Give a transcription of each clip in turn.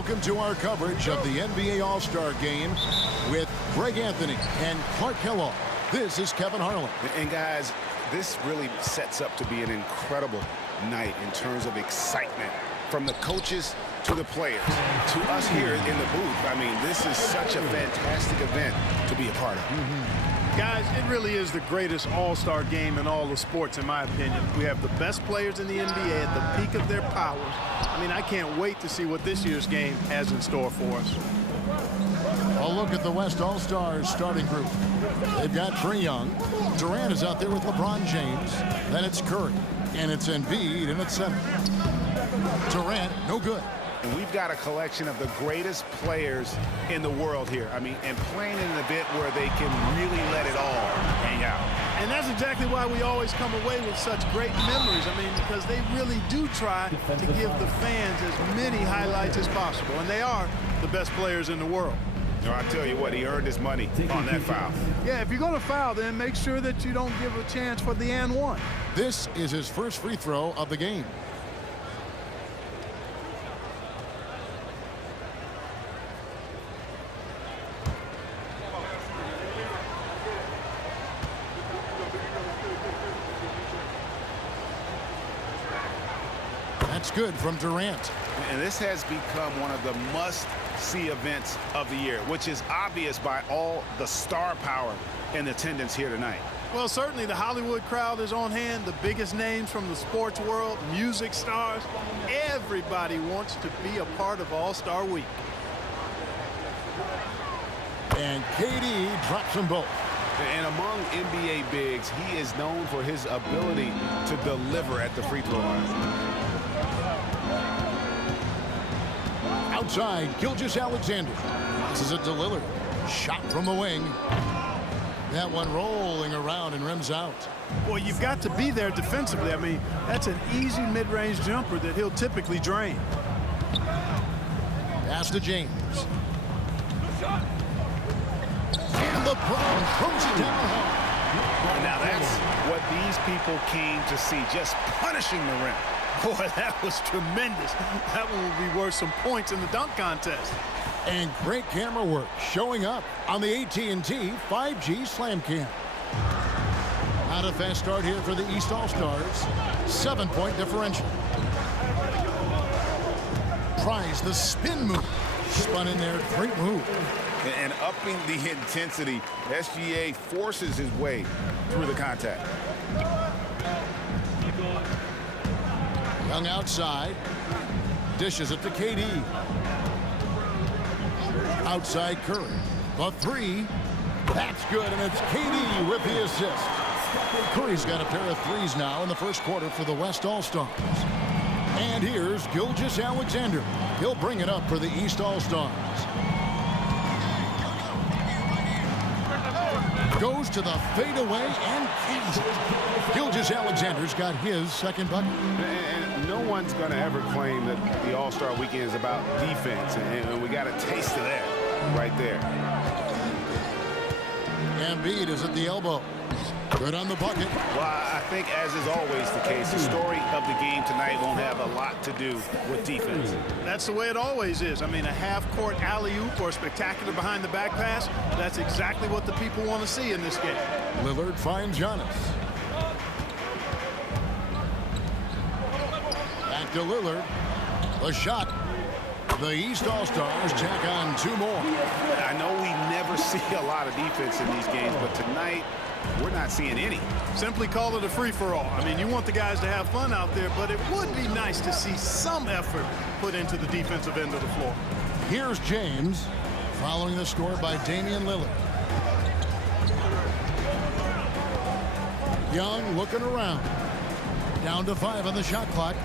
Welcome to our coverage of the NBA All-Star Game with Greg Anthony and Clark Kellogg. This is Kevin Harlan. And guys, this really sets up to be an incredible night in terms of excitement from the coaches to the players to us here in the booth. I mean, this is such a fantastic event to be a part of. Guys, it really is the greatest all-star game in all the sports, in my opinion. We have the best players in the NBA at the peak of their powers. I mean, I can't wait to see what this year's game has in store for us. A look at the West All-Stars starting group. They've got Trae Young. Durant is out there with LeBron James. Then it's Curry. And it's Embiid in at center. Durant, no good. And we've got a collection of the greatest players in the world here. I mean, and playing in an event where they can really let it all hang out. And that's exactly why we always come away with such great memories. I mean, because they really do try to give the fans as many highlights as possible. And they are the best players in the world. No, I tell you what, he earned his money on that foul. Yeah, if you're going to foul, then make sure that you don't give a chance for the and one. This is his first free throw of the game. That's good from Durant. And this has become one of the must-see events of the year, which is obvious by all the star power in attendance here tonight. Well, certainly the Hollywood crowd is on hand, the biggest names from the sports world, music stars. Everybody wants to be a part of All-Star Week. And KD drops them both. And among NBA bigs, he is known for his ability to deliver at the free throw line. Outside, Gilgeous-Alexander. This is it to Lillard. Shot from the wing. That one rolling around and rims out. Well, you've got to be there defensively. I mean, that's an easy mid-range jumper that he'll typically drain. Pass to James. And LeBron throws it down hard. Now that's what these people came to see, just punishing the rim. Boy, that was tremendous. That one will be worth some points in the dunk contest. And great camera work showing up on the AT&T 5G Slam Cam. Not a fast start here for the East All-Stars. 7-point differential. Tries the spin move. Spun in there. Great move. And upping the intensity, SGA forces his way through the contact. Young outside. Dishes it to KD. Outside Curry. The three. That's good, and it's KD with the assist. Curry's got a pair of threes now in the first quarter for the West All-Stars. And here's Gilgeous-Alexander. He'll bring it up for the East All-Stars. Goes to the fadeaway and keeps it. Gilgeous-Alexander's got his second bucket. And no one's going to ever claim that the All-Star Weekend is about defense, and we got a taste of that right there. Embiid is at the elbow. Good on the bucket. Well, I think, as is always the case, the story of the game tonight won't have a lot to do with defense. That's the way it always is. I mean, a half-court alley-oop or a spectacular behind-the-back pass, that's exactly what the people want to see in this game. Lillard finds Giannis. Back to Lillard. The shot. The East All-Stars tack on two more. I know we never see a lot of defense in these games, but tonight we're not seeing any. Simply call it a free-for-all. I mean, you want the guys to have fun out there, but it would be nice to see some effort put into the defensive end of the floor. Here's James, following the score by Damian Lillard. Young looking around. Down to 5 on the shot clock.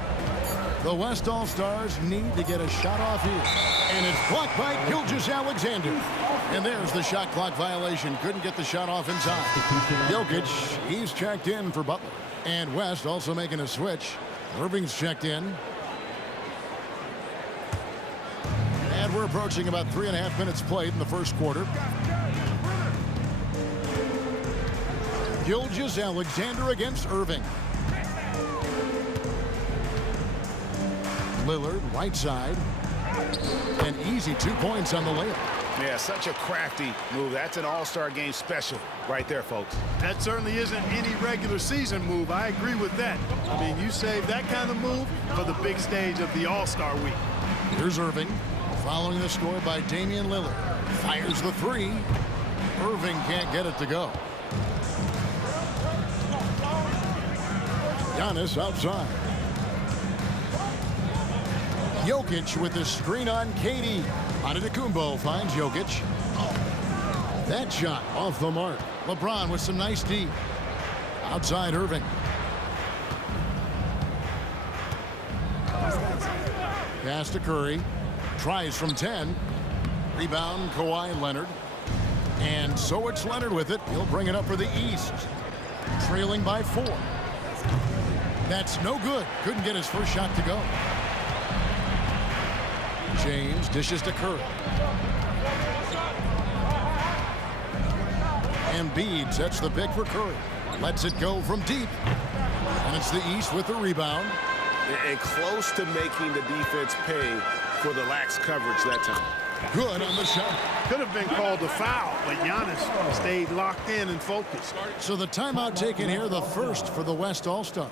The West All-Stars need to get a shot off here. And it's blocked by Gilgeous-Alexander. And there's the shot clock violation. Couldn't get the shot off inside. Jokic, he's checked in for Butler. And West also making a switch. Irving's checked in. And we're approaching about 3.5 minutes played in the first quarter. Gilgeous-Alexander against Irving. Lillard, right side. An easy 2 points on the layup. Yeah, such a crafty move. That's an all-star game special right there, folks. That certainly isn't any regular season move. I agree with that. I mean, you save that kind of move for the big stage of the All-Star week. Here's Irving, following the score by Damian Lillard. Fires the three. Irving can't get it to go. Giannis outside. Jokic with the screen on KD. Antetokounmpo finds Jokic. That shot off the mark. LeBron with some nice D. Outside Irving. Pass to Curry. Tries from 10. Rebound Kawhi Leonard. And so it's Leonard with it. He'll bring it up for the East. Trailing by 4. That's no good. Couldn't get his first shot to go. James dishes to Curry. Embiid sets the pick for Curry. Lets it go from deep. And it's the East with the rebound. And close to making the defense pay for the lax coverage that time. Good on the shot. Could have been called a foul, but Giannis stayed locked in and focused. So the timeout taken here, the first for the West All-Stars.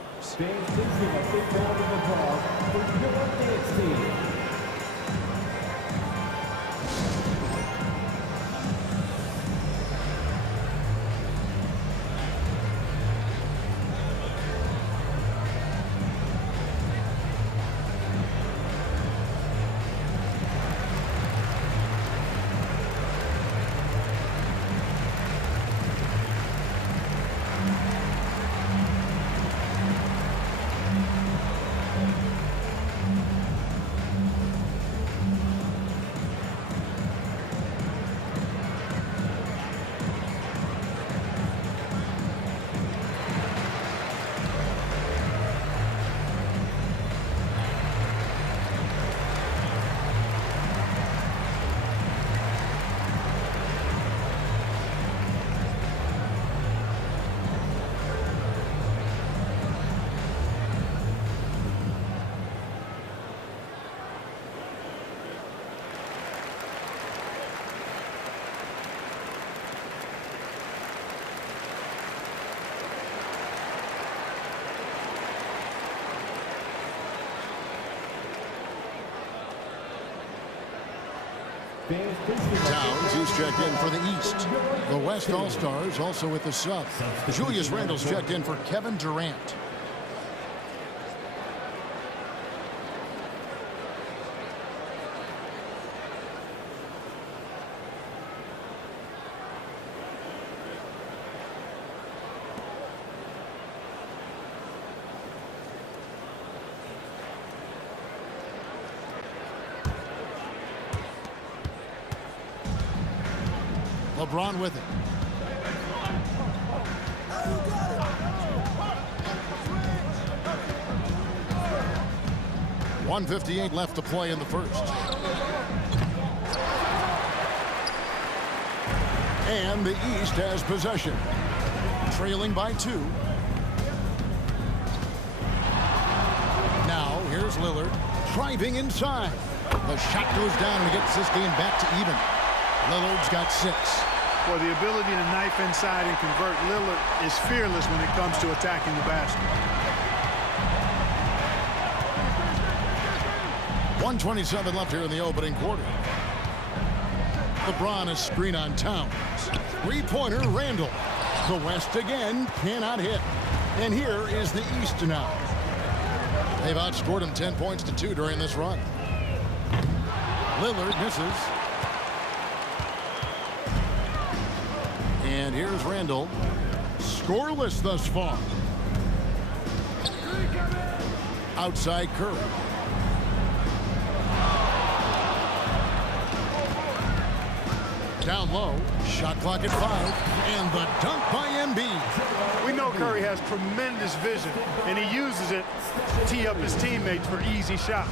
Towns, who's checked in for the East. The West All-Stars also with the sub. Julius Randle's checked in for Kevin Durant. LeBron with it. .158 left to play in the first. And the East has possession. Trailing by 2. Now, here's Lillard. Driving inside. The shot goes down and gets this game back to even. Lillard's got 6. For the ability to knife inside and convert, Lillard is fearless when it comes to attacking the basket. 1:27 left here in the opening quarter. LeBron is screen on Towns. Three-pointer Randle. The West again cannot hit. And here is the East now. They've outscored him 10 points to 2 during this run. Lillard misses. And here's Randle. Scoreless thus far. Outside Curry. Down low. Shot clock at 5. And the dunk by Embiid. We know Curry has tremendous vision, and he uses it to tee up his teammates for easy shots.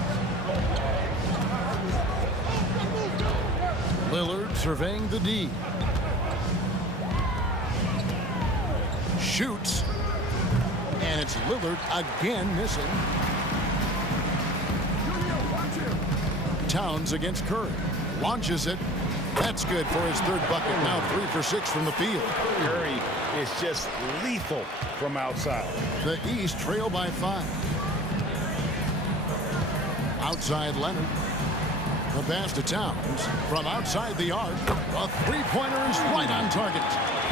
Lillard surveying the D. Shoots. And it's Lillard again missing. Towns against Curry. Launches it. That's good for his third bucket. Now 3 for 6 from the field. Curry is just lethal from outside. The East trail by 5. Outside Leonard. The pass to Towns. From outside the arc. A three-pointer is right on target.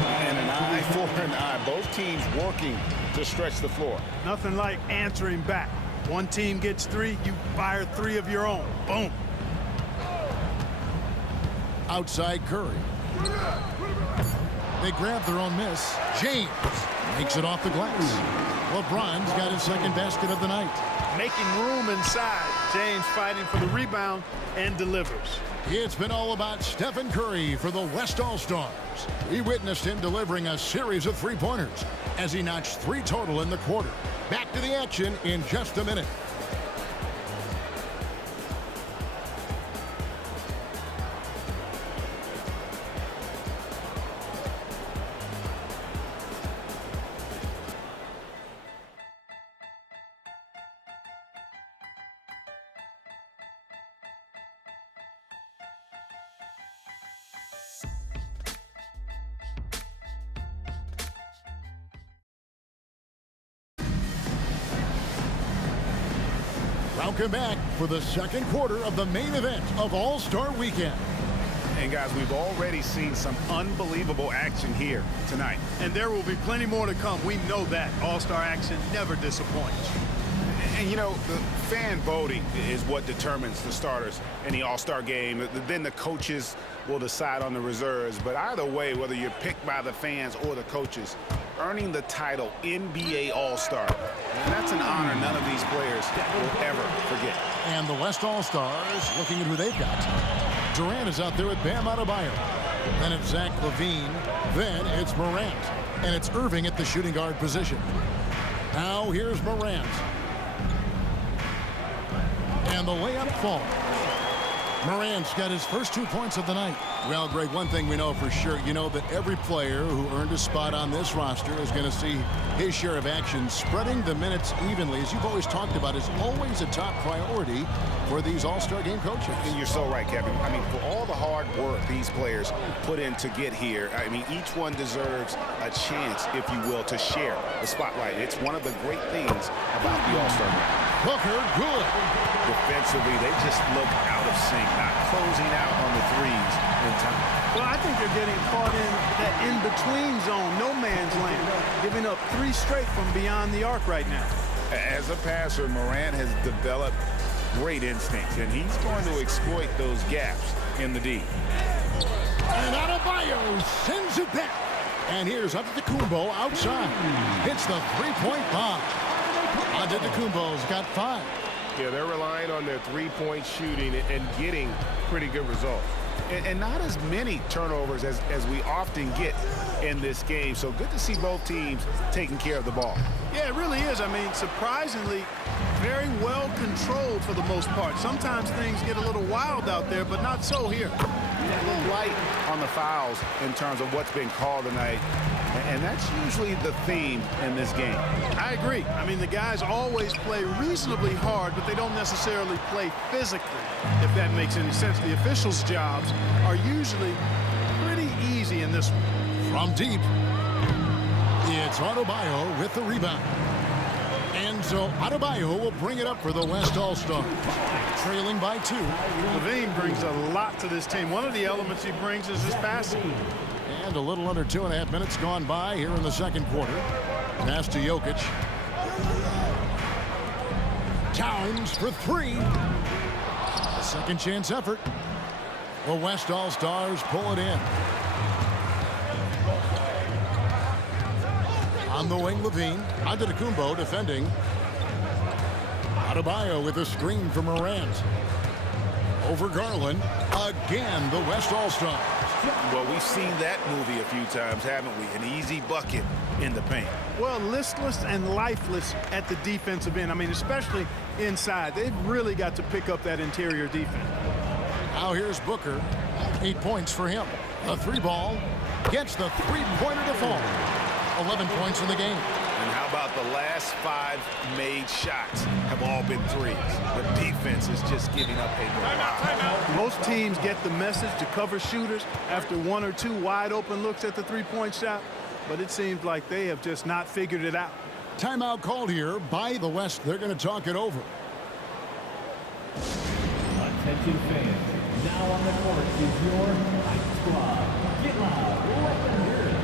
And an eye for an eye. Both teams working to stretch the floor. Nothing like answering back. One team gets 3, you fire 3 of your own. Boom. Outside Curry. They grab their own miss. James makes it off the glass. LeBron's got his second basket of the night. Making room inside. James fighting for the rebound and delivers. It's been all about Stephen Curry for the West All-Stars. We witnessed him delivering a series of three-pointers as he notched 3 total in the quarter. Back to the action in just a minute. Welcome back for the second quarter of the main event of All-Star Weekend. And guys, we've already seen some unbelievable action here tonight. And there will be plenty more to come. We know that. All-Star action never disappoints. And you know, the fan voting is what determines the starters in the All-Star game. Then the coaches will decide on the reserves. But either way, whether you're picked by the fans or the coaches, earning the title NBA All-Star, that's an honor none of these players will ever forget. And the West All-Stars looking at who they've got. Durant is out there with Bam Adebayo. Then it's Zach LaVine. Then it's Morant. And it's Irving at the shooting guard position. Now here's Morant. And the layup falls. Morant's got his first 2 points of the night. Well, Greg, one thing we know for sure, you know that every player who earned a spot on this roster is going to see his share of action. Spreading the minutes evenly, as you've always talked about, is always a top priority for these All-Star game coaches. And you're so right, Kevin. I mean, for all the hard work these players put in to get here, I mean, each one deserves a chance, if you will, to share the spotlight. It's one of the great things about the All-Star game. Booker, good. Defensively, they just look out of sync, not closing out on the threes in time. Well, I think they're getting caught in that in-between zone, no man's land, giving up 3 straight from beyond the arc right now. As a passer, Morant has developed great instincts, and he's going to exploit those gaps in the D. And Adebayo sends it back. And here's Antetokounmpo outside. Hits the three-point bomb. Antetokounmpo's got 5. Yeah, they're relying on their three-point shooting and getting pretty good results. And not as many turnovers as we often get in this game. So good to see both teams taking care of the ball. Yeah, it really is. I mean, surprisingly, very well controlled for the most part. Sometimes things get a little wild out there, but not so here. A little light on the fouls in terms of what's been called tonight. And that's usually the theme in this game. I agree. I mean, the guys always play reasonably hard, but they don't necessarily play physically, if that makes any sense. The officials' jobs are usually pretty easy in this one. From deep, it's Adebayo with the rebound. And so Adebayo will bring it up for the West All-Stars, trailing by 2. LaVine brings a lot to this team. One of the elements he brings is his passing. And a little under 2.5 minutes gone by here in the second quarter. Pass to Jokic. Towns for 3. A second chance effort. The West All-Stars pull it in. On the wing, LaVine. Antetokounmpo defending. Adebayo with a screen from Morant. Over Garland. Again, the West All-Stars. Well, we've seen that movie a few times, haven't we? An easy bucket in the paint. Well, listless and lifeless at the defensive end. I mean, especially inside. They've really got to pick up that interior defense. Now here's Booker. 8 points for him. The 3 ball gets the three-pointer to fall. 11 points in the game. And how about the last 5 made shots have all been threes? The defense is just giving up a barrage. Most teams get the message to cover shooters after 1 or 2 wide open looks at the three-point shot, but it seems like they have just not figured it out. Timeout called here by the West. They're going to talk it over. Attention fans, now on the court is your Fight Squad. Get loud, let them hear it.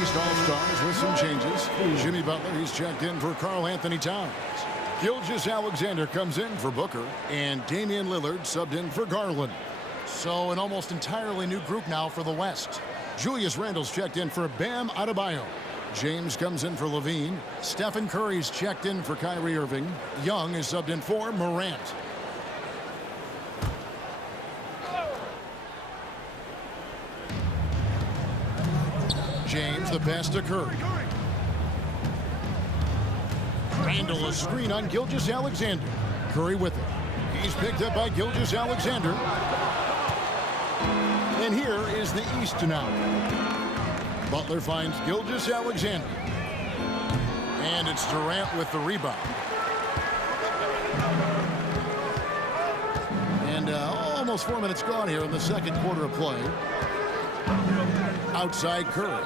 East All-Stars with some changes. Jimmy Butler, he's checked in for Karl-Anthony Towns. Gilgeous-Alexander comes in for Booker, and Damian Lillard subbed in for Garland. So an almost entirely new group now for the West. Julius Randle's checked in for Bam Adebayo. James comes in for Levine. Stephen Curry's checked in for Kyrie Irving. Young is subbed in for Morant. James, the pass to Curry. Randle, a screen on Gilgeous-Alexander. Curry with it. He's picked up by Gilgeous-Alexander. And here is the East now. Butler finds Gilgeous-Alexander. And it's Durant with the rebound. And almost 4 minutes gone here in the second quarter of play. Outside Curry.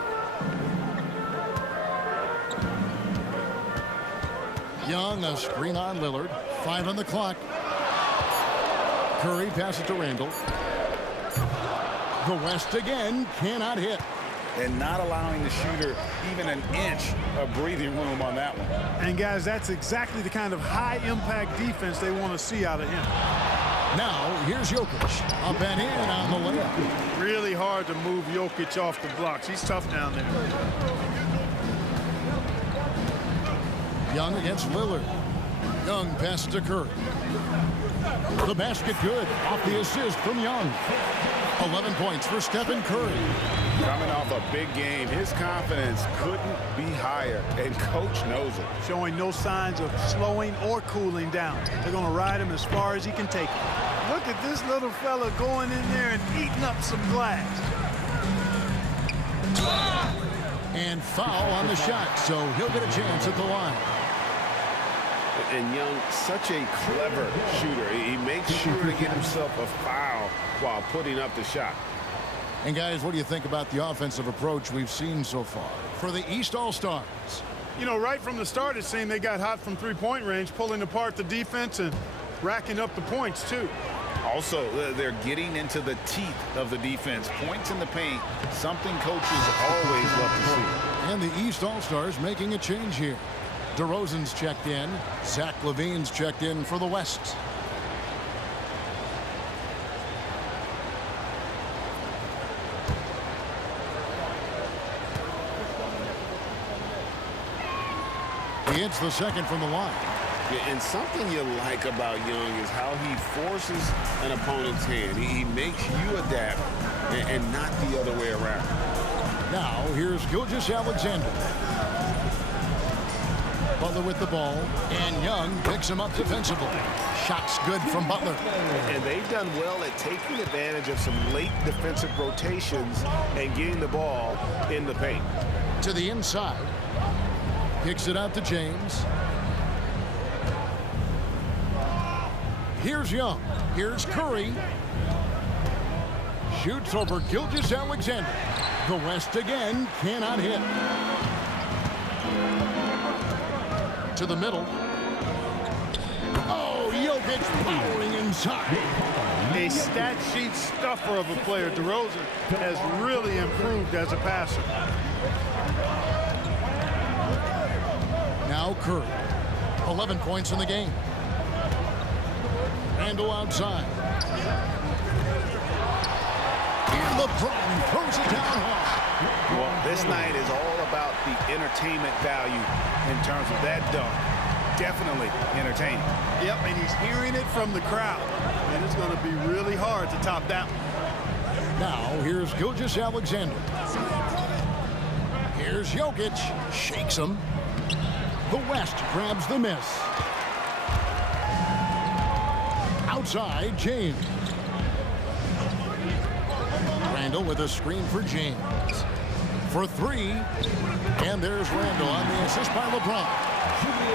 Young, a screen on Lillard. 5 on the clock. Curry passes to Randle. The West again cannot hit. And not allowing the shooter even an inch of breathing room on that one. And guys, that's exactly the kind of high-impact defense they want to see out of him. Now, here's Jokic. Up and in on the layup. Really hard to move Jokic off the blocks. He's tough down there. Young against Lillard. Young passes to Curry. The basket good. Off the assist from Young. 11 points for Stephen Curry. Coming off a big game, his confidence couldn't be higher, and coach knows it. Showing no signs of slowing or cooling down. They're going to ride him as far as he can take it. Look at this little fella going in there and eating up some glass. And foul on the shot, so he'll get a chance at the line. And Young, such a clever shooter. He makes sure to get himself a foul while putting up the shot. And guys, what do you think about the offensive approach we've seen so far for the East All-Stars? You know, right from the start, it seemed they got hot from three-point range, pulling apart the defense and racking up the points, too. Also, they're getting into the teeth of the defense. Points in the paint, something coaches always love to see. And the East All-Stars making a change here. DeRozan's checked in. Zach LaVine's checked in for the West. He hits the second from the line. Yeah, and something you like about Young is how he forces an opponent's hand. He makes you adapt and not the other way around. Now, here's Gilgeous-Alexander. Butler with the ball, and Young picks him up defensively. Shots good from Butler. And they've done well at taking advantage of some late defensive rotations and getting the ball in the paint. To the inside. Kicks it out to James. Here's Young. Here's Curry. Shoots over Gilgeous-Alexander. The West again cannot hit. To the middle. Oh, Jokic powering inside. A stat sheet stuffer of a player. DeRozan has really improved as a passer. Now Curry. 11 points in the game. Randle outside. And LeBron throws it down hard. Well, this night is all about the entertainment value in terms of that dunk. Definitely entertaining. Yep, and he's hearing it from the crowd. And it's going to be really hard to top that one. Now, here's Gilgeous-Alexander. Here's Jokic. Shakes him. The West grabs the miss. Outside, James. Randle with a screen for James. For three. And there's Randle on the assist by LeBron.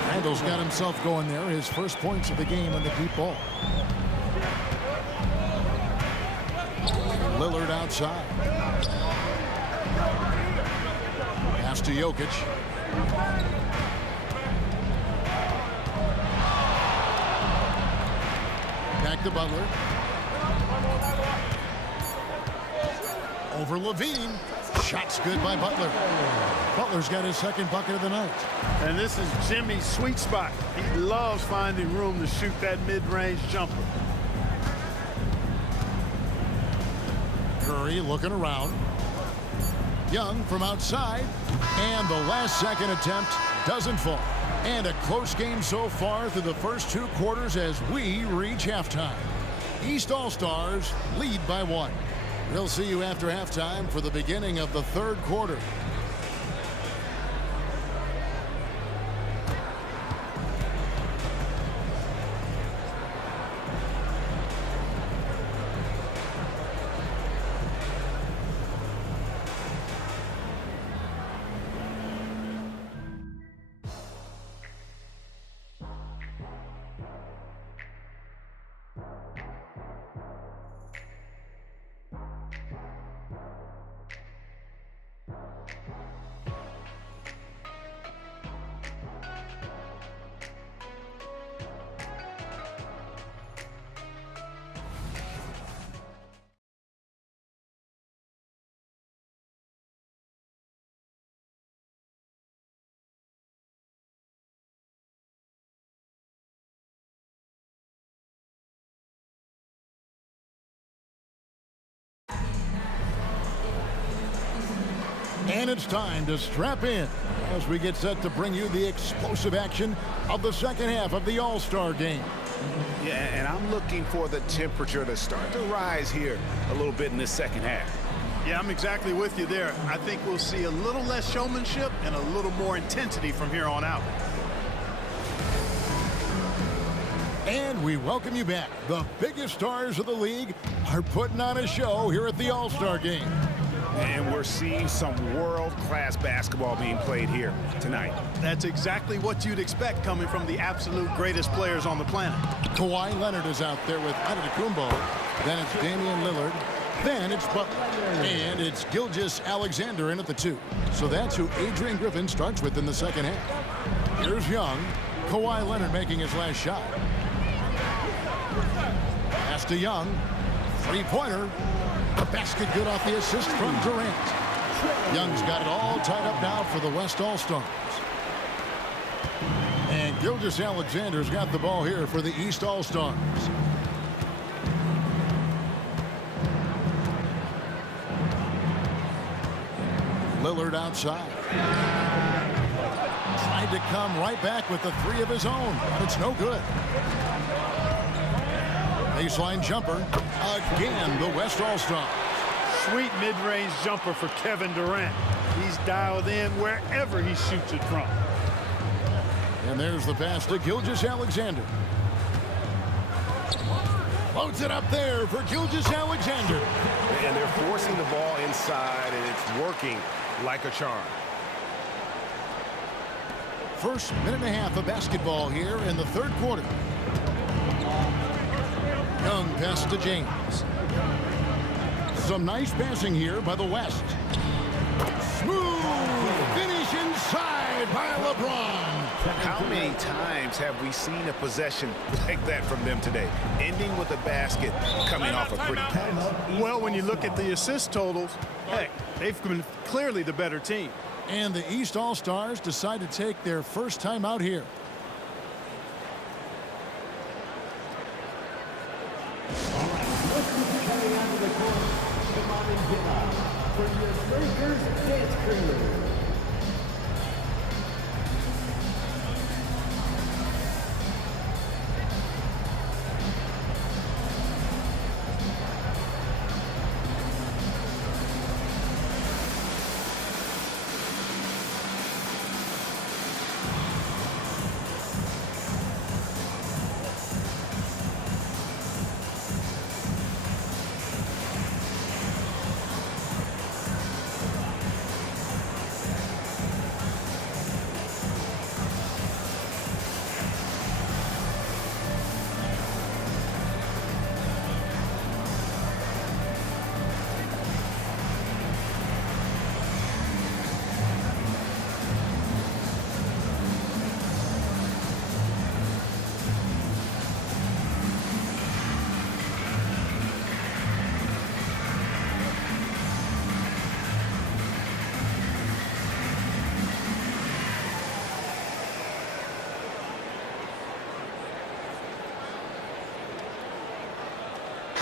Randle's got himself going there. His first points of the game on the deep ball. Lillard outside. Pass to Jokic. Back to Butler. Over Levine. Shot's good by Butler. Butler's got his second bucket of the night. And this is Jimmy's sweet spot. He loves finding room to shoot that mid-range jumper. Curry looking around. Young from outside. And the last second attempt doesn't fall. And a close game so far through the first two quarters as we reach halftime. East All-Stars lead by 1. We'll see you after halftime for the beginning of the third quarter. And it's time to strap in as we get set to bring you the explosive action of the second half of the All-Star game. Yeah, and I'm looking for the temperature to start to rise here a little bit in this second half. Yeah, I'm exactly with you there. I think we'll see a little less showmanship and a little more intensity from here on out. And we welcome you back. The biggest stars of the league are putting on a show here at the All-Star game. And we're seeing some world-class basketball being played here tonight. That's exactly what you'd expect coming from the absolute greatest players on the planet. Kawhi Leonard is out there with Antetokounmpo. Then it's Damian Lillard. Then it's Butler. And it's Gilgeous-Alexander in at the 2. So that's who Adrian Griffin starts with in the second half. Here's Young. Kawhi Leonard making his last shot. Pass to Young. Three-pointer. The basket good off the assist from Durant. Young's got it all tied up now for the West All-Stars. And Gilgeous-Alexander's got the ball here for the East All-Stars. Lillard outside. Tried to come right back with the 3 of his own, but it's no good. Baseline jumper. Again, the West All-Stars. Sweet mid-range jumper for Kevin Durant. He's dialed in wherever he shoots it from. And there's the pass to Gilgeous-Alexander. Loads it up there for Gilgeous-Alexander. And they're forcing the ball inside, and it's working like a charm. First minute and a half of basketball here in the third quarter. Young pass to James. Some nice passing here by the West. Smooth finish inside by LeBron. How many times have we seen a possession like that from them today? Ending with a basket, coming off a pretty pass. Well, when you look at the assist totals, heck, they've been clearly the better team. And the East All-Stars decide to take their first time out here. All right, look who's coming onto the court. Come on and get up for your Lakers dance crew.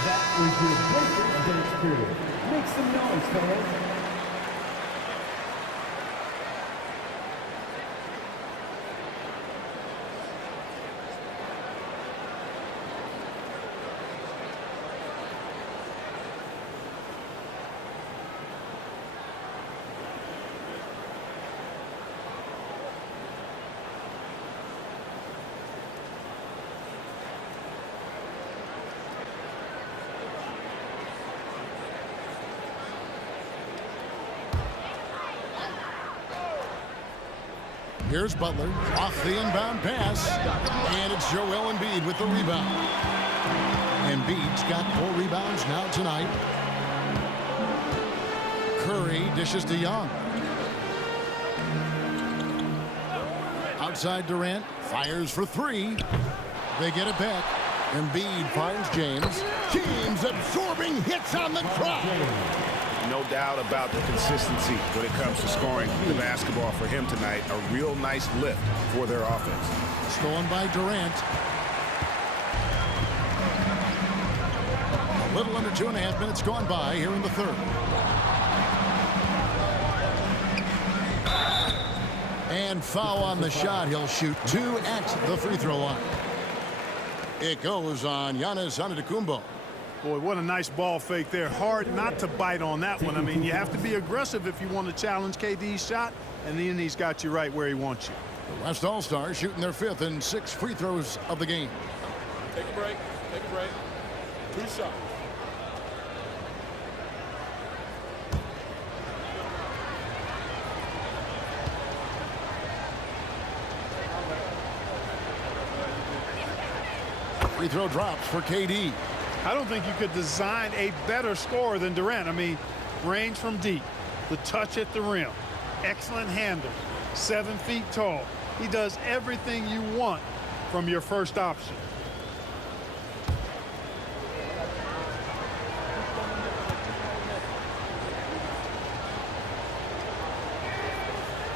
That was your Lakers dance crew. Make some noise, fans. Here's Butler off the inbound pass. And it's Joel Embiid with the rebound. Embiid's got 4 rebounds now tonight. Curry dishes to Young. Outside Durant. Fires for 3. They get it back. Embiid finds James. James absorbing hits on the drop. No doubt about the consistency when it comes to scoring the basketball for him tonight. A real nice lift for their offense. Stolen by Durant. A little under 2.5 minutes gone by here in the third. And foul on the shot. He'll shoot 2 at the free throw line. It goes on Giannis Antetokounmpo. Boy, what a nice ball fake there. Hard not to bite on that one. I mean, you have to be aggressive if you want to challenge KD's shot, and then he's got you right where he wants you. The West All-Stars shooting their 5th and 6th free throws of the game. Take a break. Take a break. 2 shots. Free throw drops for KD. I don't think you could design a better scorer than Durant. I mean, range from deep, the touch at the rim, excellent handle, 7 feet tall. He does everything you want from your first option.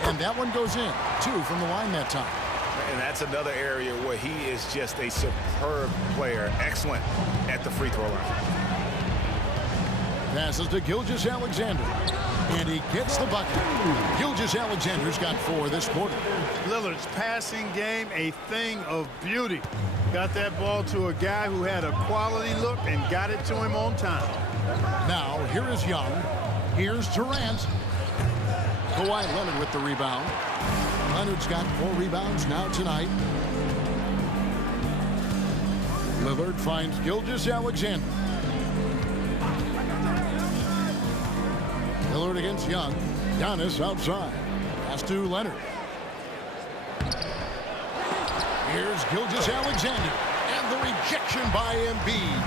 And that one goes in. 2 from the line that time. And that's another area where he is just a superb player. Excellent at the free throw line. Passes to Gilgeous-Alexander. And he gets the bucket. Gilgeous-Alexander's got 4 this quarter. Lillard's passing game, a thing of beauty. Got that ball to a guy who had a quality look and got it to him on time. Now, here is Young. Here's Durant. Kawhi Leonard with the rebound. Leonard's got 4 rebounds now tonight. Lillard finds Gilgeous-Alexander. Lillard against Young. Giannis outside. Pass to Leonard. Here's Gilgeous-Alexander. And And the rejection by Embiid.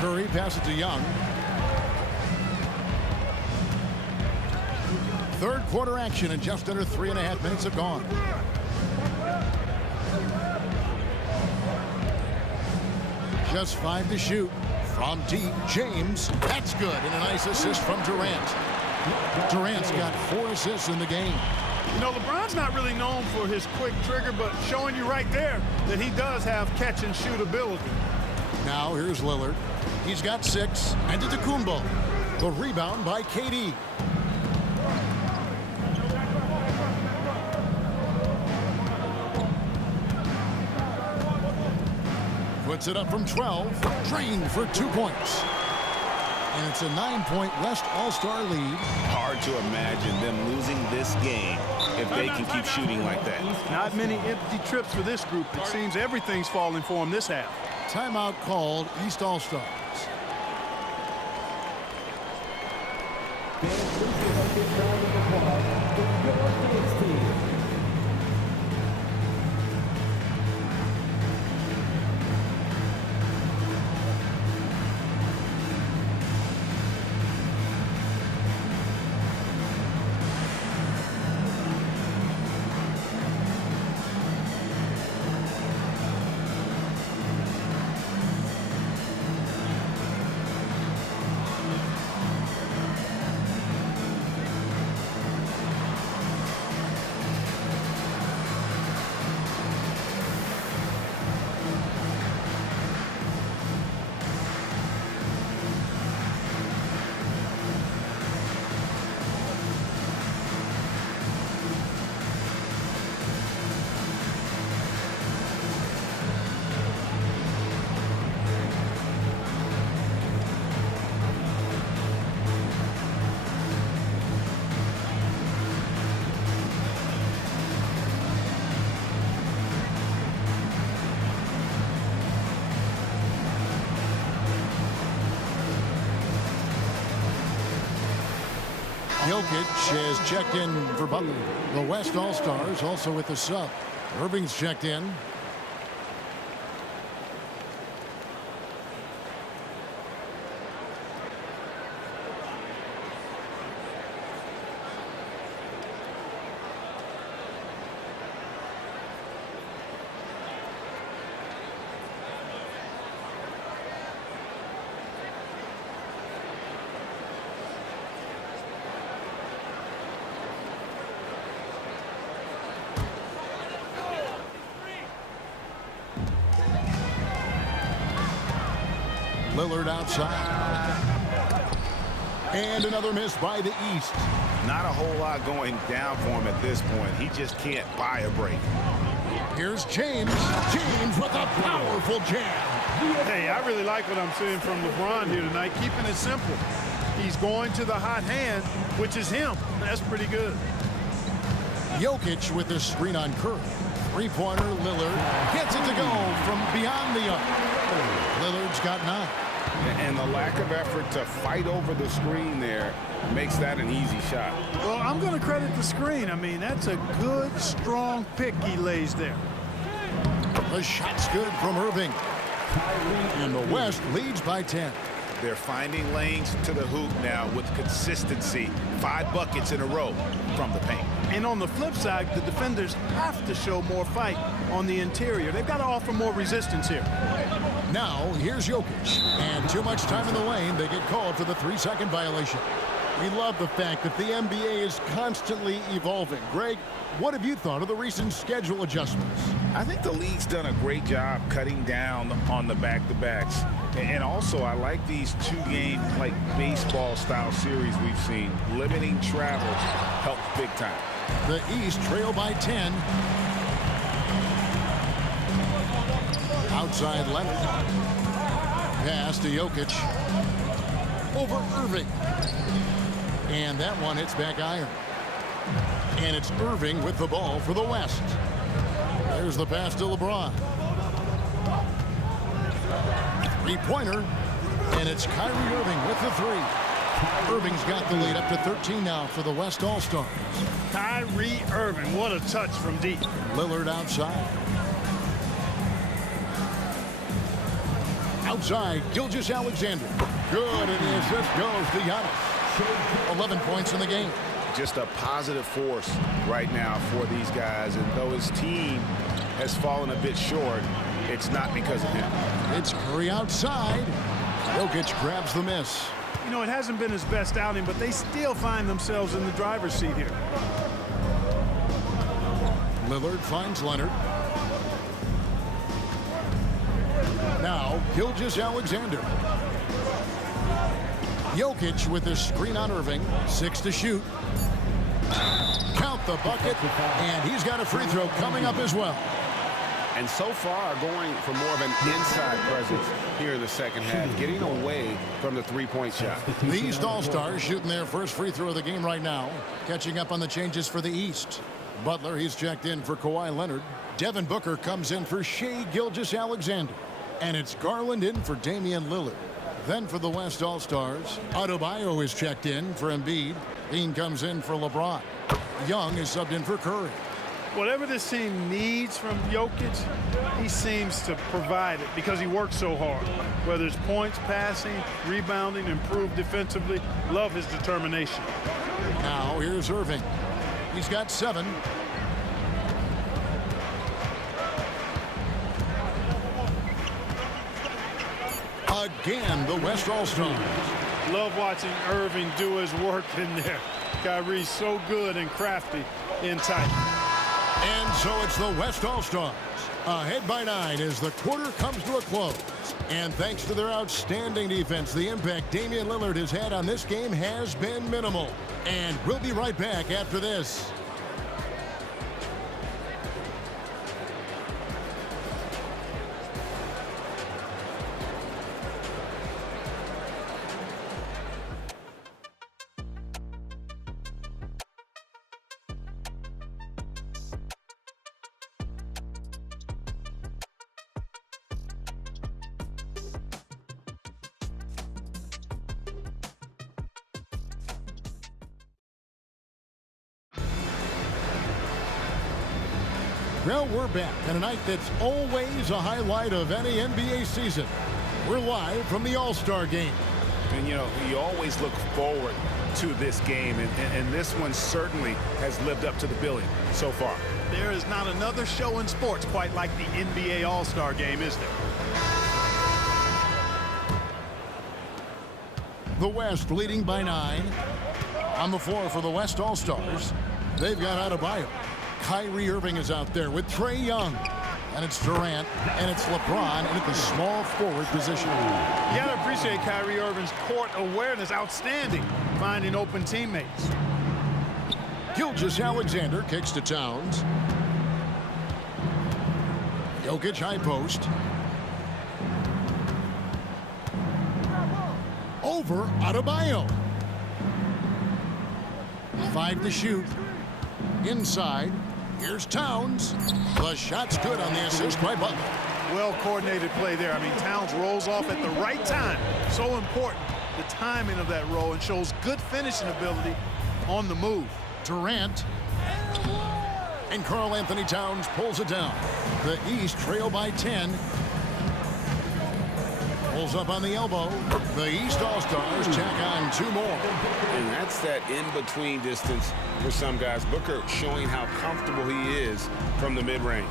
Curry passes to Young. Third quarter action, and just under 3.5 minutes have gone. Just 5 to shoot. From deep, James. That's good. And a nice assist from Durant. Durant's got 4 assists in the game. You know, LeBron's not really known for his quick trigger, but showing you right there that he does have catch-and-shoot ability. Now here's Lillard. He's got 6. And to Antetokounmpo. The rebound by KD. Puts it up from 12. Drained for 2 points. And it's a 9-point West All-Star lead. Hard to imagine them losing this game if they can keep shooting like that. Not many empty trips for this group. It seems everything's falling for them this half. Timeout called, East All-Stars. Jokic has checked in for Butler. The West All-Stars also with the sub. Irving's checked in. Lillard outside. And another miss by the East. Not a whole lot going down for him at this point. He just can't buy a break. Here's James. James with a powerful jam. Hey, I really like what I'm seeing from LeBron here tonight, keeping it simple. He's going to the hot hand, which is him. That's pretty good. Jokic with the screen on Curry. Three-pointer, Lillard gets it to go from beyond the arc. Lillard's got 9. And the lack of effort to fight over the screen there makes that an easy shot. Well, I'm going to credit the screen. I mean, that's a good, strong pick he lays there. The shot's good from Irving. And the West leads by 10. They're finding lanes to the hoop now with consistency. 5 buckets in a row from the paint. And on the flip side, the defenders have to show more fight on the interior. They've got to offer more resistance here. Now, here's Jokic. And too much time in the lane. They get called for the 3-second violation. We love the fact that the NBA is constantly evolving. Greg, what have you thought of the recent schedule adjustments? I think the league's done a great job cutting down on the back-to-backs. And also, I like these 2-game, like, baseball-style series we've seen. Limiting travel helps big time. The East trail by 10. Outside Leonard. Pass to Jokic. Over Irving. And that one hits back iron. And it's Irving with the ball for the West. There's the pass to LeBron. Three-pointer. And it's Kyrie Irving with the 3. Irving's got the lead up to 13 now for the West All-Stars. Kyrie Irving, what a touch from deep. Lillard outside. Outside, Gilgeous-Alexander. Good, and the assist goes to Giannis. 11 points in the game. Just a positive force right now for these guys. And though his team has fallen a bit short, it's not because of him. It's Curry outside. Jokic grabs the miss. You know, it hasn't been his best outing, but they still find themselves in the driver's seat here. Lillard finds Leonard. Now, Gilgeous-Alexander. Jokic with his screen on Irving. 6 to shoot. Count the bucket, and he's got a free throw coming up as well. And so far, going for more of an inside presence here in the second half, getting away from the three-point shot. The East All-Stars shooting their first free throw of the game right now. Catching up on the changes for the East. Butler, he's checked in for Kawhi Leonard. Devin Booker comes in for Shai Gilgeous-Alexander. And it's Garland in for Damian Lillard. Then for the West All-Stars, Adebayo is checked in for Embiid. Dean comes in for LeBron. Young is subbed in for Curry. Whatever this team needs from Jokic, he seems to provide it because he works so hard. Whether it's points, passing, rebounding, improved defensively, love his determination. Now here's Irving. He's got 7. Again, the West All-Stars. Love watching Irving do his work in there. Kyrie's so good and crafty in tight. And so it's the West All-Stars. Ahead by 9 as the quarter comes to a close. And thanks to their outstanding defense, the impact Damian Lillard has had on this game has been minimal. And we'll be right back after this. Well, we're back on a night that's always a highlight of any NBA season. We're live from the All-Star Game. And, you know, you always look forward to this game, and this one certainly has lived up to the billing so far. There is not another show in sports quite like the NBA All-Star Game, is there? The West leading by 9. On the floor for the West All-Stars, they've got Adebayo. Kyrie Irving is out there with Trae Young. And it's Durant, and it's LeBron in at the small forward position. You got to appreciate Kyrie Irving's court awareness, outstanding, finding open teammates. Gilgeous-Alexander kicks to Towns. Jokic high post. Over Adebayo. 5 to shoot. Inside. Here's Towns. The shot's good on the assist by Butler. Well-coordinated play there. I mean, Towns rolls off at the right time. So important, the timing of that roll, and shows good finishing ability on the move. Durant. And Karl-Anthony Towns pulls it down. The East trail by 10. Pulls up on the elbow. The East All-Stars tack on 2 more. And that's that in-between distance for some guys. Booker showing how comfortable he is from the mid-range.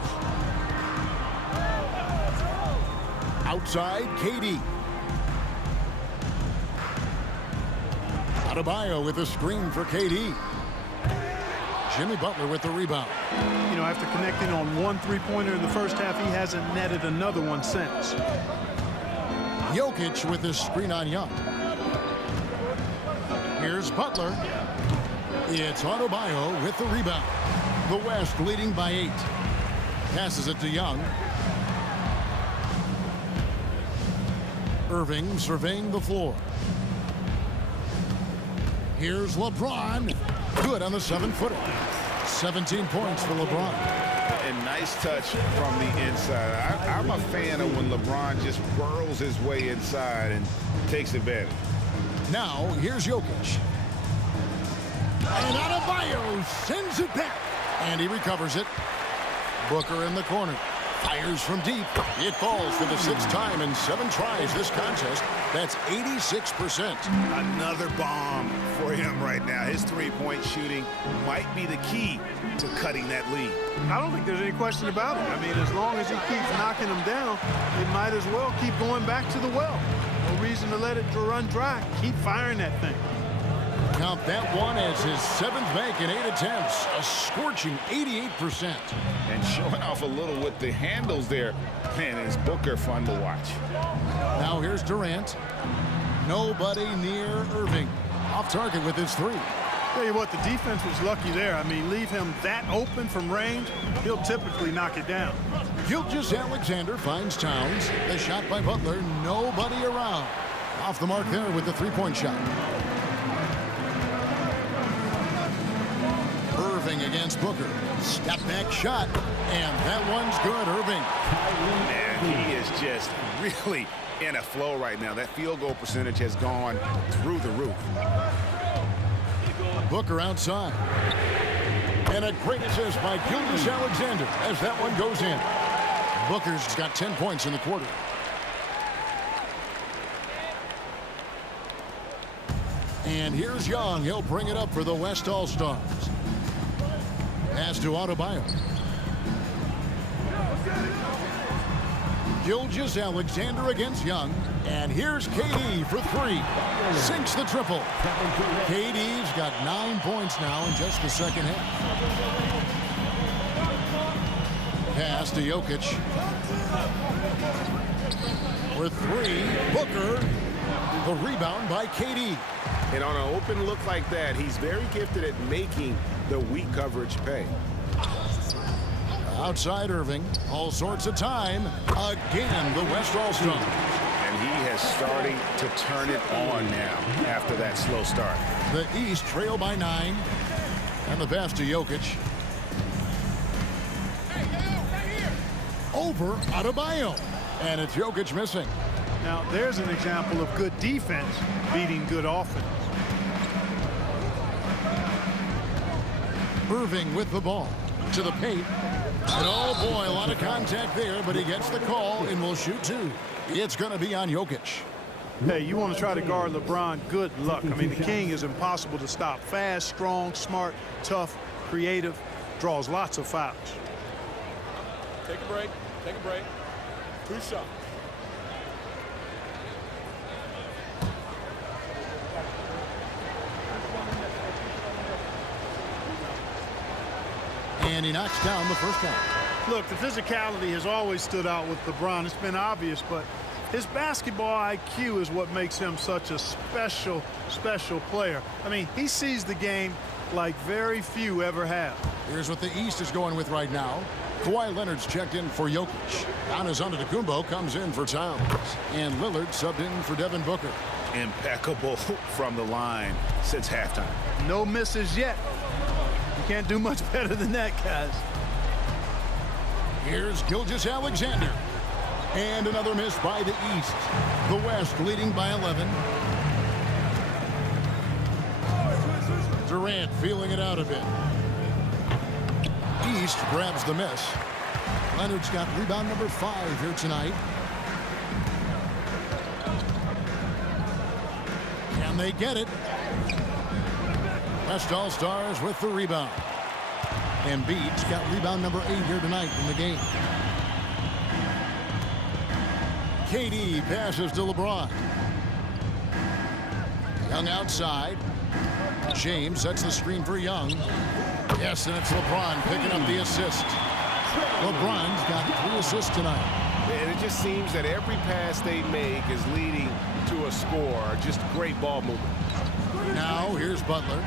Outside, KD. Adebayo with a screen for KD. Jimmy Butler with the rebound. You know, after connecting on 1 3-pointer in the first half, he hasn't netted another one since. Jokic with his screen on Young. Here's Butler. It's Adebayo with the rebound. The West leading by 8. Passes it to Young. Irving surveying the floor. Here's LeBron. Good on the 7-footer. 17 points for LeBron. And nice touch from the inside. I'm a fan of when LeBron just burrows his way inside and takes advantage. Now, here's Jokic. And Adebayo sends it back. And he recovers it. Booker in the corner. Fires from deep. It falls for the 6th time in 7 tries this contest. That's 86%. Another bomb for him right now. His three-point shooting might be the key to cutting that lead. I don't think there's any question about it. I mean, as long as he keeps knocking them down, it might as well keep going back to the well. No reason to let it run dry. Keep firing that thing. Count that one as his 7th make in 8 attempts. A scorching 88%. And showing off a little with the handles there. Man, is Booker fun to watch. Now here's Durant. Nobody near Irving. Off target with his 3. Tell you what, the defense was lucky there. I mean, leave him that open from range, he'll typically knock it down. Gilgeous-Alexander finds Towns. The shot by Butler. Nobody around. Off the mark there with the 3-point shot. Irving against Booker. Step back shot. And that one's good, Irving. Man, he is just really in a flow right now. That field goal percentage has gone through the roof. Booker outside. And a great assist by Gilgeous-Alexander as that one goes in. Booker's got 10 points in the quarter. And here's Young. He'll bring it up for the West All-Stars. Pass to Adebayo. Gilgeous-Alexander against Young. And here's KD for 3. Sinks the triple. KD's got 9 points now in just the second half. Pass to Jokic. For 3, Booker. The rebound by KD. And on an open look like that, he's very gifted at making the weak coverage pay. Outside Irving. All sorts of time. Again, the West All-Stars. And he has starting to turn it on now after that slow start. The East trail by 9. And the pass to Jokic. Over Adebayo. And it's Jokic missing. Now, there's an example of good defense beating good offense. Irving with the ball to the paint. And oh boy, a lot of contact there, but he gets the call and will shoot 2. It's going to be on Jokic. Hey, you want to try to guard LeBron, good luck. I mean, the king is impossible to stop. Fast, strong, smart, tough, creative, draws lots of fouls. Take a break. Take a break. 2 shots. And he knocks down the first one. Look, the physicality has always stood out with LeBron. It's been obvious, but his basketball IQ is what makes him such a special, special player. I mean, he sees the game like very few ever have. Here's what the East is going with right now. Kawhi Leonard's checked in for Jokic. Giannis Antetokounmpo comes in for Towns. And Lillard subbed in for Devin Booker. Impeccable from the line since halftime. No misses yet. You can't do much better than that, guys. Here's Gilgeous-Alexander. And another miss by the East. The West leading by 11. Durant feeling it out a bit. East grabs the miss. Leonard's got rebound number 5 here tonight. Can they get it? West All-Stars with the rebound. Embiid's got rebound number 8 here tonight in the game. KD passes to LeBron. Young outside. James sets the screen for Young. Yes, and it's LeBron picking up the assist. LeBron's got 3 assists tonight. And it just seems that every pass they make is leading to a score. Just great ball movement. Now here's Butler.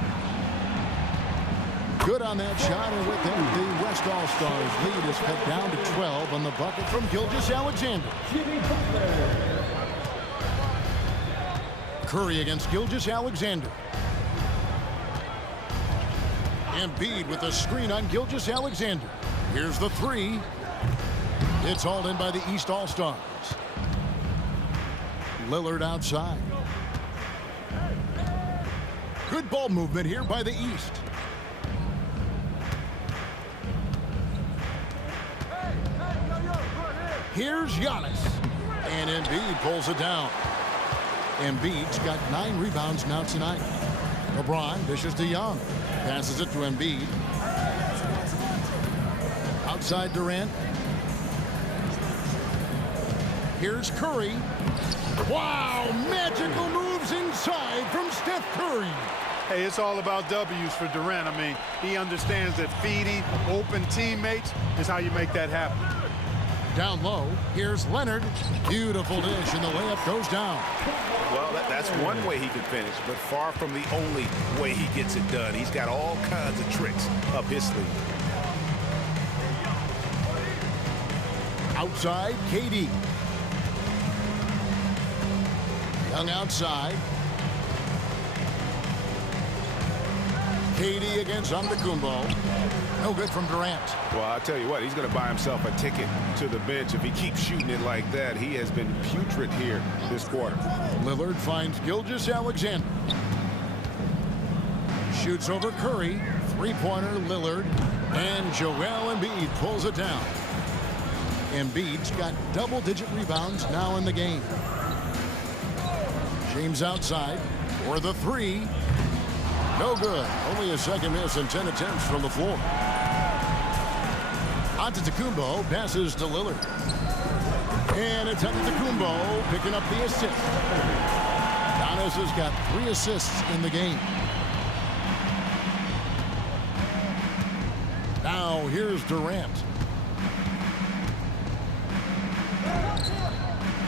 Good on that shot, and with him, the West All-Stars lead is cut down to 12 on the bucket from Gilgeous-Alexander. Curry against Gilgeous-Alexander. Embiid with a screen on Gilgeous-Alexander. Here's the 3. It's hauled in by the East All-Stars. Lillard outside. Good ball movement here by the East. Here's Giannis. And Embiid pulls it down. Embiid's got 9 rebounds now tonight. LeBron dishes to Young. Passes it to Embiid. Outside Durant. Here's Curry. Wow, magical moves inside from Steph Curry. Hey, it's all about W's for Durant. I mean, he understands that feeding open teammates is how you make that happen. Down low, here's Leonard. Beautiful dish, and the layup goes down. Well, that's one way he can finish, but far from the only way he gets it done. He's got all kinds of tricks up his sleeve. Outside, KD. Young outside. KD against Antetokounmpo. No good from Durant. Well, I'll tell you what, he's going to buy himself a ticket to the bench if he keeps shooting it like that. He has been putrid here this quarter. Lillard finds Gilgeous-Alexander. Shoots over Curry. Three-pointer, Lillard. And Joel Embiid pulls it down. Embiid's got double-digit rebounds now in the game. James outside for the three. No good. Only a second miss and 10 attempts from the floor. Antetokounmpo passes to Lillard. And it's Antetokounmpo picking up the assist. Giannis has got 3 assists in the game. Now here's Durant.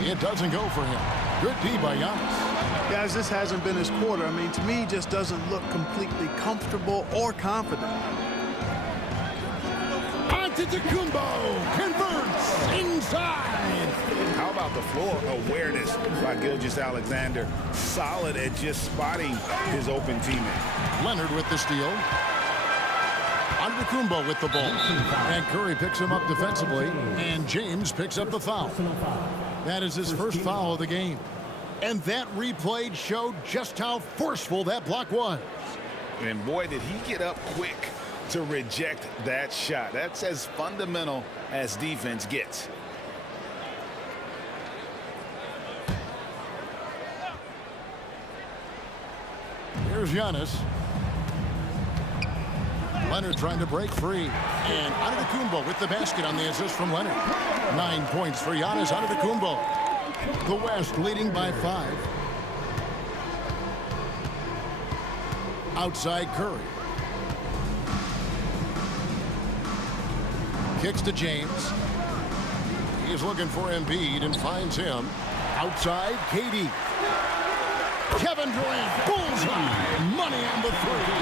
It doesn't go for him. Good D by Giannis. Guys, this hasn't been his quarter. I mean, to me, he just doesn't look completely comfortable or confident. Antetokounmpo converts inside. How about the floor awareness by Gilgeous-Alexander? Solid at just spotting his open teammate. Leonard with the steal. Antetokounmpo with the ball. And Curry picks him up defensively. And James picks up the foul. That is his first foul of the game. And that replay showed just how forceful that block was. And boy, did he get up quick to reject that shot. That's as fundamental as defense gets. Here's Giannis. Leonard trying to break free. And Antetokounmpo with the basket on the assist from Leonard. 9 points for Giannis Antetokounmpo. The West leading by 5. Outside Curry. Kicks to James. He's looking for Embiid and finds him. Outside KD. Kevin Durant, bullseye. Money on the three.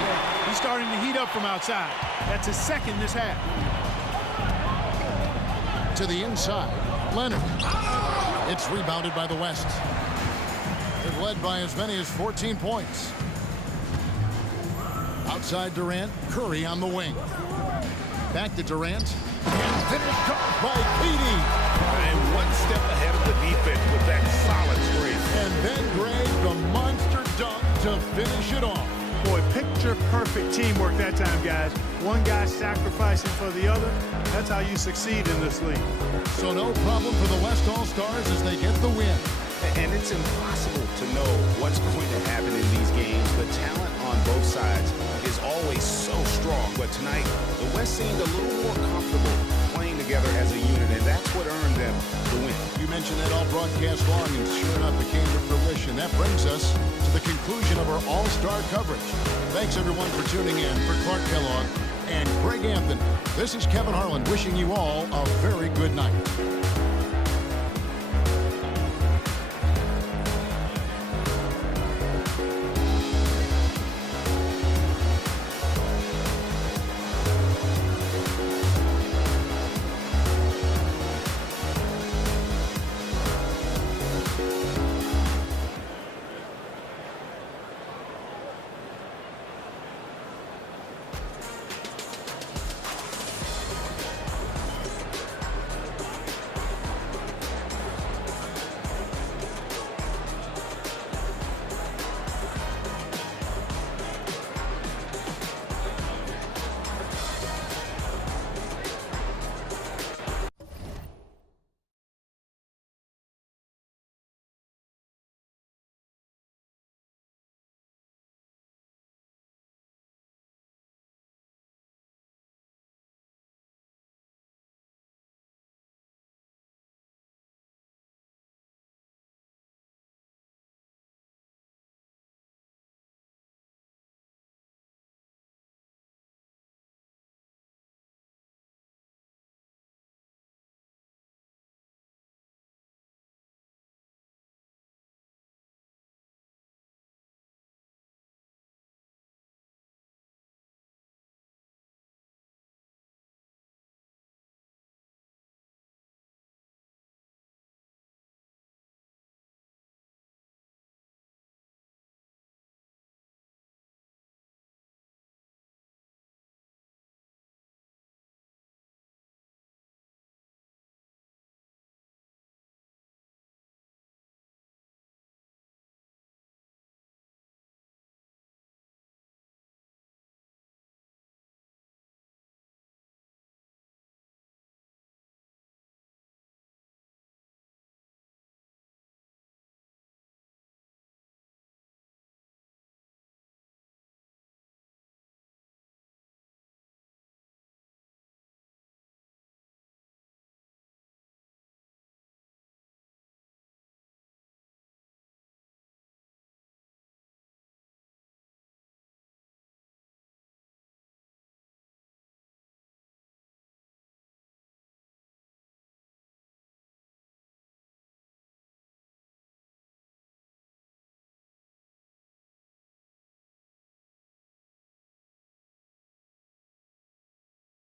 He's starting to heat up from outside. That's his second this half. To the inside, Leonard. It's rebounded by the West. They've led by as many as 14 points. Outside Durant, Curry on the wing. Back to Durant. And finished off by KD. And one step ahead of the defense with that solid screen. And then Greg, the monster dunk to finish it off. Boy, picture-perfect teamwork that time, guys. One guy sacrificing for the other. That's how you succeed in this league. So no problem for the West All-Stars as they get the win. And it's impossible to know what's going to happen in these games. The talent on both sides is always so strong. But tonight, the West seemed a little more comfortable playing together as a unit, and that's what earned them the win. You mentioned that all broadcast long, and sure enough, it came to fruition. That brings us to the conclusion of our All-Star coverage. Thanks, everyone, for tuning in. For Clark Kellogg and Greg Anthony, this is Kevin Harlan wishing you all a very good night.